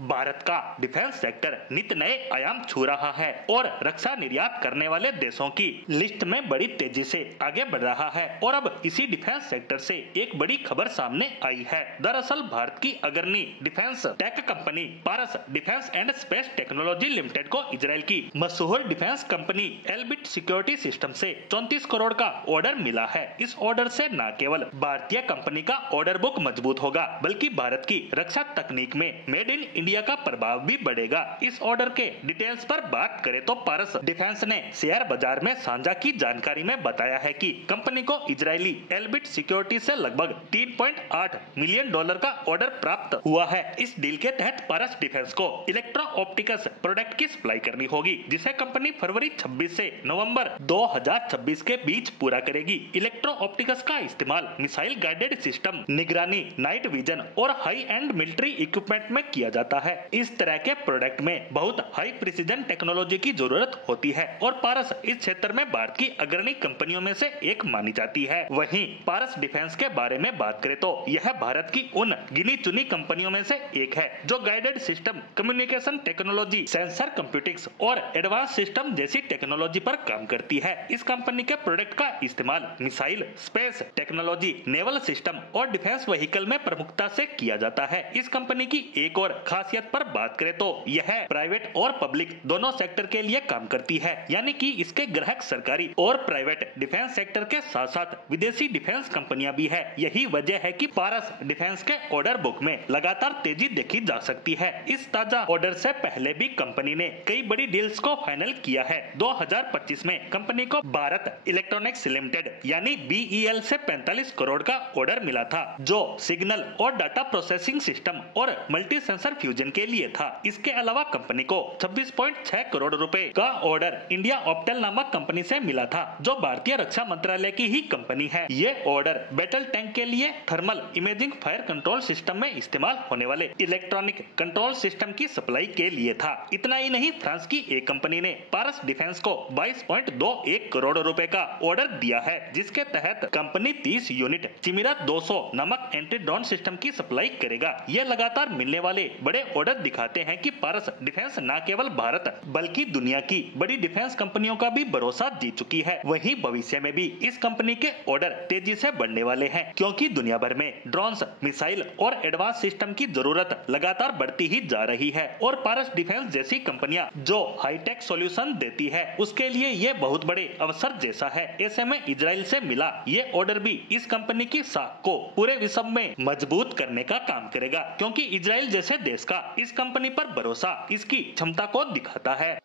भारत का defence sector नित नए आयाम छू रहा है और रक्षा निर्यात करने वाले देशों की लिस्ट में बड़ी तेजी से आगे बढ़ रहा है। और अब इसी डिफेंस सेक्टर से एक बड़ी खबर सामने आई है। दरअसल भारत की अग्रणी defence tech company Paras defence and space technology limited को इजराइल की मशहूर defence company Elbit security system से 34 करोड़ का ऑर्डर मिला है। इस ऑर्डर से न केवल भारतीय कंपनी का ऑर्डर बुक मजबूत होगा, बल्कि भारत की रक्षा तकनीक में मेड इन इंडिया का प्रभाव भी बढ़ेगा। इस ऑर्डर के डिटेल्स पर बात करें तो पारस डिफेंस ने शेयर बाजार में साझा की जानकारी में बताया है कि कंपनी को इजरायली एल्बिट सिक्योरिटी से लगभग 3.8 मिलियन डॉलर का ऑर्डर प्राप्त हुआ है। इस डील के तहत पारस डिफेंस को इलेक्ट्रो ऑप्टिक्स प्रोडक्ट की सप्लाई करनी होगी, जिसे कंपनी फरवरी 26 से नवंबर 2026 के बीच पूरा करेगी। इलेक्ट्रो ऑप्टिक्स का इस्तेमाल मिसाइल गाइडेड सिस्टम, निगरानी, नाइट विजन और हाई एंड मिलिट्री इक्विपमेंट में किया जाता है। इस तरह के प्रोडक्ट में बहुत हाई प्रिसीजन टेक्नोलॉजी की जरूरत होती है और पारस इस क्षेत्र में भारत की अग्रणी कंपनियों में से एक मानी जाती है। वहीं पारस डिफेंस के बारे में बात करें तो यह भारत की उन गिनी चुनी कंपनियों में से एक है जो guided system, communication technology, sensor computics और एडवांस सिस्टम जैसी टेक्नोलॉजी पर काम करती है। इस कंपनी के प्रोडक्ट का इस्तेमाल missile, space technology, naval system और डिफेंस व्हीकल में प्रमुखता से किया जाता है। इस कंपनी की एक और खासियत पर बात करें तो यह प्राइवेट और पब्लिक दोनों सेक्टर के लिए काम करती है, यानी कि इसके ग्राहक सरकारी और प्राइवेट डिफेंस सेक्टर के साथ साथ विदेशी डिफेंस कंपनियां भी है। यही वजह है कि पारस डिफेंस के ऑर्डर बुक में लगातार तेजी देखी जा सकती है। इस ताजा ऑर्डर से पहले भी कंपनी ने कई बड़ी डील्स को फाइनल किया है। 2025 में कंपनी को भारत इलेक्ट्रॉनिक्स लिमिटेड यानी BEL से 45 करोड़ का ऑर्डर मिला था, जो सिग्नल और डाटा प्रोसेसिंग सिस्टम और मल्टी सेंसर फ्यूजन के लिए था। इसके अलावा कंपनी को 26.6 करोड़ रुपए का ऑर्डर इंडिया ऑप्टेल नामक कंपनी से मिला था, जो भारतीय रक्षा मंत्रालय की ही कंपनी है। ये ऑर्डर बैटल टैंक के लिए thermal imaging fire control system में इस्तेमाल होने वाले इलेक्ट्रॉनिक कंट्रोल सिस्टम की सप्लाई के लिए था। इतना ही नहीं, फ्रांस की एक कंपनी ने पारस डिफेंस को 22.21 करोड़ रुपए का ऑर्डर दिया है, जिसके तहत कंपनी 30 यूनिट चिमिरा 200 नामक एंटी ड्रोन सिस्टम की सप्लाई करेगा। ये लगातार मिलने वाले बड़े ऑर्डर दिखाते हैं कि पारस डिफेंस न केवल भारत बल्कि दुनिया की बड़ी डिफेंस कंपनियों का भी भरोसा जीत चुकी है। वहीं भविष्य में भी इस कंपनी के ऑर्डर तेजी से बढ़ने वाले हैं, क्योंकि दुनिया भर में ड्रोन्स, मिसाइल और एडवांस सिस्टम की जरूरत लगातार बढ़ती ही जा रही है और पारस डिफेंस जैसी कंपनियां जो हाईटेक सॉल्यूशन देती है, उसके लिए ये बहुत बड़े अवसर जैसा है। ऐसे में इजराइल से मिला ये ऑर्डर भी इस कंपनी की साख को पूरे विश्व में मजबूत करने का काम करेगा, क्योंकि इजराइल जैसे देश का इस कंपनी पर भरोसा इसकी क्षमता को दिखाता है।